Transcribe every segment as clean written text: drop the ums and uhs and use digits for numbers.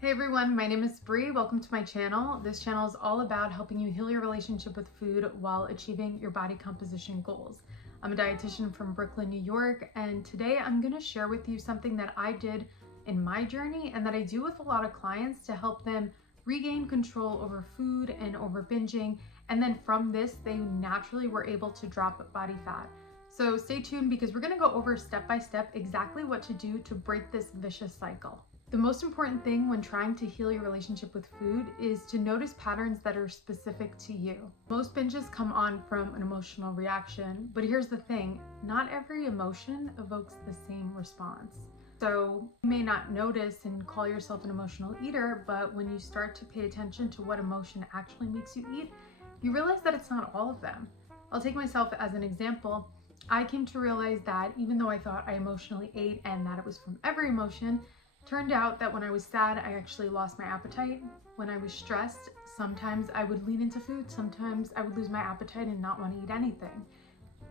Hey everyone, my name is Bree. Welcome to my channel. This channel is all about helping you heal your relationship with food while achieving your body composition goals. I'm a dietitian from Brooklyn, New York, and today I'm going to share with you something that I did in my journey and that I do with a lot of clients to help them regain control over food and over binging. And then from this, they naturally were able to drop body fat. So stay tuned because we're going to go over step by step exactly what to do to break this vicious cycle. The most important thing when trying to heal your relationship with food is to notice patterns that are specific to you. Most binges come on from an emotional reaction, but here's the thing, not every emotion evokes the same response. So you may not notice and call yourself an emotional eater, but when you start to pay attention to what emotion actually makes you eat, you realize that it's not all of them. I'll take myself as an example. I came to realize that even though I thought I emotionally ate and that it was from every emotion, turned out that when I was sad, I actually lost my appetite. When I was stressed, sometimes I would lean into food, sometimes I would lose my appetite and not want to eat anything.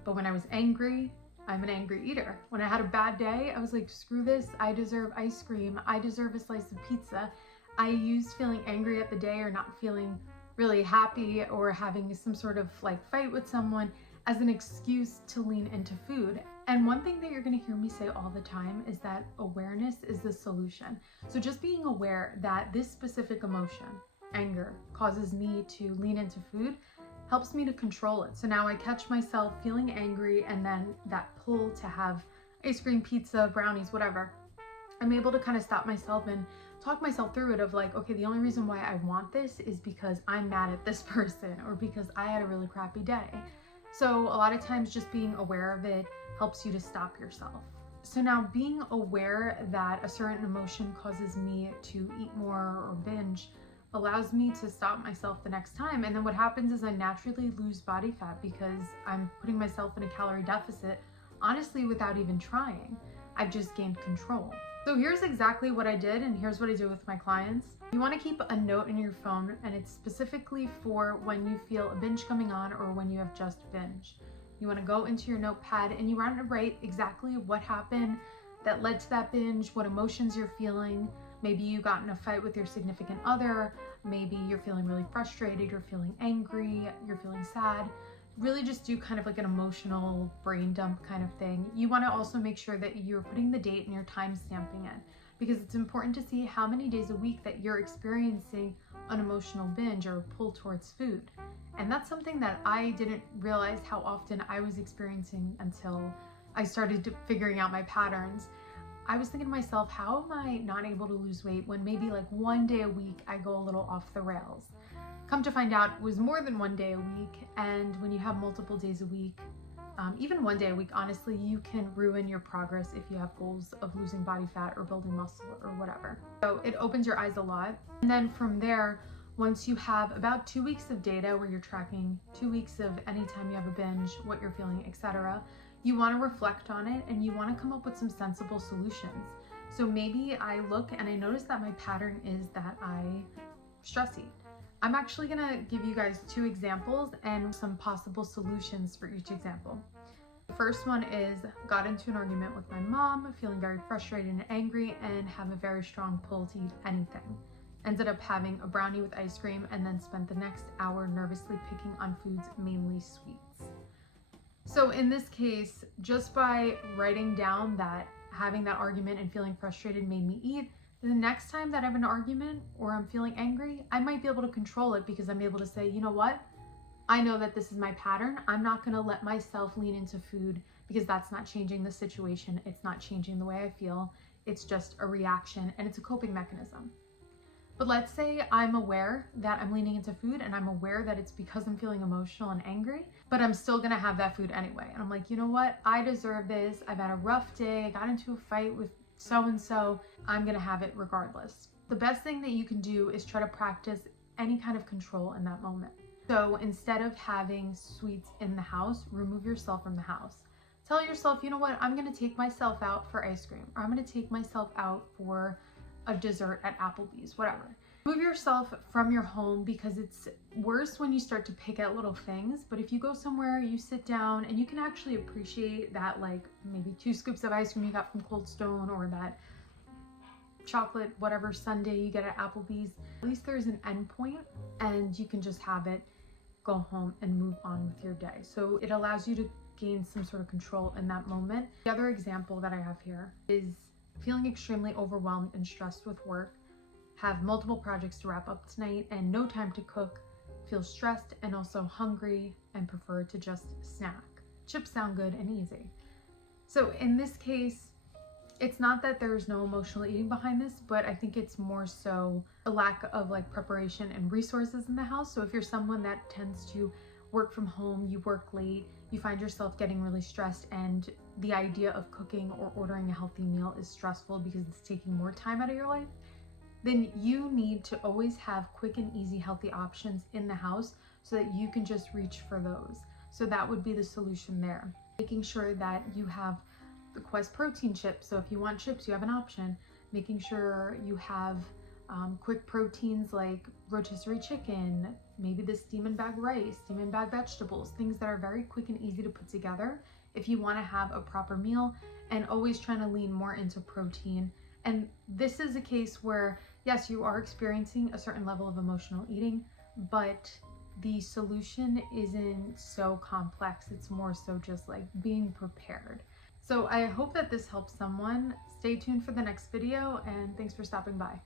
But when I was angry, I'm an angry eater. When I had a bad day, I was like, screw this, I deserve ice cream, I deserve a slice of pizza. I used feeling angry at the day or not feeling really happy or having some sort of fight with someone as an excuse to lean into food. And one thing that you're going to hear me say all the time is that awareness is the solution. So just being aware that this specific emotion, anger, causes me to lean into food helps me to control it. So now I catch myself feeling angry and then that pull to have ice cream, pizza, brownies, whatever. I'm able to kind of stop myself and talk myself through it of okay, the only reason why I want this is because I'm mad at this person or because I had a really crappy day. So a lot of times just being aware of it helps you to stop yourself. So now being aware that a certain emotion causes me to eat more or binge allows me to stop myself the next time. And then what happens is I naturally lose body fat because I'm putting myself in a calorie deficit, honestly, without even trying. I've just gained control. So here's exactly what I did, and here's what I do with my clients. You want to keep a note in your phone, and it's specifically for when you feel a binge coming on or when you have just binged. You want to go into your notepad and you want to write exactly what happened that led to that binge, what emotions you're feeling. Maybe you got in a fight with your significant other. Maybe you're feeling really frustrated, you're feeling angry, you're feeling sad. Really just do kind of like an emotional brain dump kind of thing. You want to also make sure that you're putting the date and you're time stamping it because it's important to see how many days a week that you're experiencing an emotional binge or pull towards food. And that's something that I didn't realize how often I was experiencing until I started figuring out my patterns. I was thinking to myself, how am I not able to lose weight when maybe one day a week I go a little off the rails? Come to find out, it was more than one day a week, and when you have multiple days a week, even one day a week, honestly, you can ruin your progress if you have goals of losing body fat or building muscle or whatever. So it opens your eyes a lot. And then from there, once you have about 2 weeks of data where you're tracking 2 weeks of anytime you have a binge, what you're feeling, etc., you want to reflect on it and you want to come up with some sensible solutions. So maybe I look and I notice that my pattern is that I stress eat. I'm actually gonna give you guys 2 examples and some possible solutions for each example. The first one is got into an argument with my mom, feeling very frustrated and angry and have a very strong pull to eat anything. Ended up having a brownie with ice cream and then spent the next hour nervously picking on foods, mainly sweets. So in this case, just by writing down that having that argument and feeling frustrated made me eat, the next time that I have an argument or I'm feeling angry, I might be able to control it because I'm able to say, you know what? I know that this is my pattern. I'm not going to let myself lean into food because that's not changing the situation. It's not changing the way I feel. It's just a reaction and it's a coping mechanism. But let's say I'm aware that I'm leaning into food and I'm aware that it's because I'm feeling emotional and angry, but I'm still going to have that food anyway. And I'm like, you know what? I deserve this. I've had a rough day. I got into a fight with so-and-so, I'm gonna have it regardless. The best thing that you can do is try to practice any kind of control in that moment. So instead of having sweets in the house, remove yourself from the house. Tell yourself, you know what, I'm gonna take myself out for ice cream, or I'm gonna take myself out for a dessert at Applebee's, whatever. Move yourself from your home because it's worse when you start to pick at little things. But if you go somewhere, you sit down and you can actually appreciate that maybe 2 scoops of ice cream you got from Cold Stone or that chocolate, whatever sundae you get at Applebee's, at least there's an end point and you can just have it, go home and move on with your day. So it allows you to gain some sort of control in that moment. The other example that I have here is feeling extremely overwhelmed and stressed with work, have multiple projects to wrap up tonight and no time to cook, feel stressed and also hungry and prefer to just snack. Chips sound good and easy. So in this case, it's not that there's no emotional eating behind this, but I think it's more so a lack of like preparation and resources in the house. So if you're someone that tends to work from home, you work late, you find yourself getting really stressed, and the idea of cooking or ordering a healthy meal is stressful because it's taking more time out of your life, then you need to always have quick and easy healthy options in the house so that you can just reach for those. So that would be the solution there. Making sure that you have the Quest protein chips. So if you want chips, you have an option. Making sure you have quick proteins like rotisserie chicken, maybe the steam and bag rice, steam and bag vegetables, things that are very quick and easy to put together if you want to have a proper meal, and always trying to lean more into protein. And this is a case where, yes, you are experiencing a certain level of emotional eating, but the solution isn't so complex. It's more so just like being prepared. So I hope that this helps someone. Stay tuned for the next video, and thanks for stopping by.